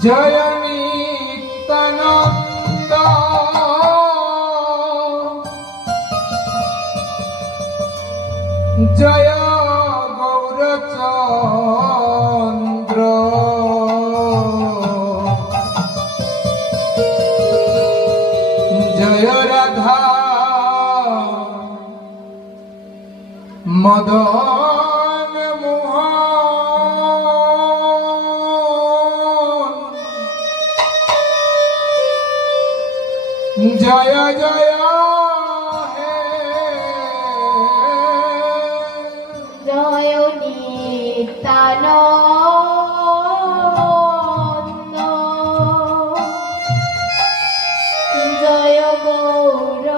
জয় নিত্যানন্দ জয় গৌরচন্দ্র জয় রাধা মদন জয় জয় হে। জয় নিত্যানন্দ। জয় গৌরচন্দ্র।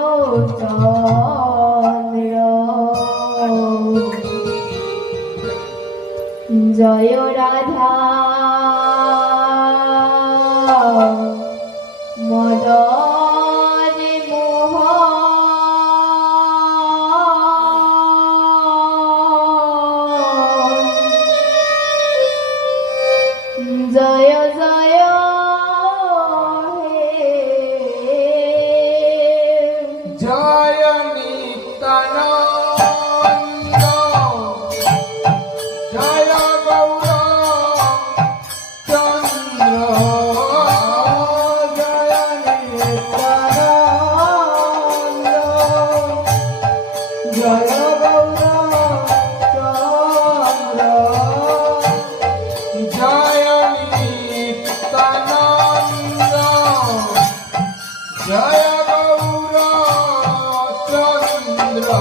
জয় রাধা। মদন। জয় নিত্যানন্দ। জয় গৌর। চন্দ্র জয় নিত্যানন্দ জয়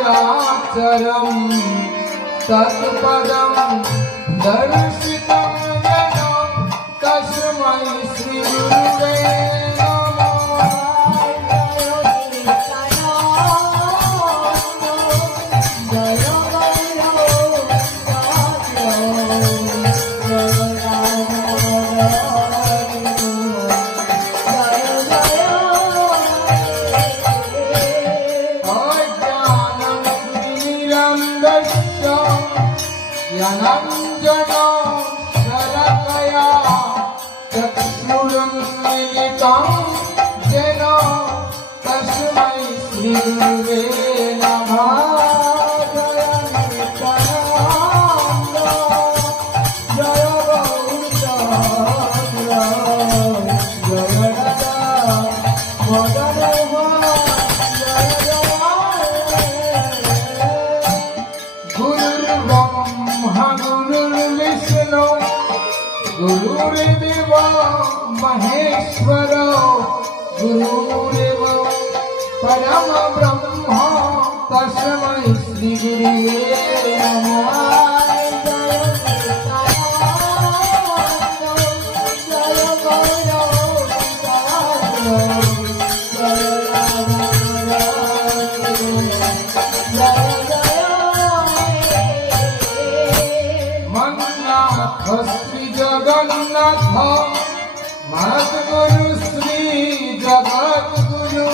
चराचरम् तत्पदं दर्शितं येन तस्मै श्रीगुरुवे नमः জনঞ্জন শরতয়া চক্ষুরন্মিলিতং যেন তস্मै শ্রীগুরুবে গুরুর বিষ্ণ গুরুর দেব মহেশ্বর গুরুরেব পরম ব্রহ্ম তসময় শ্রী গুরু জগন্নাথ শ্রী জগন্নাথ মাতগুরু শ্রী জগৎগুরু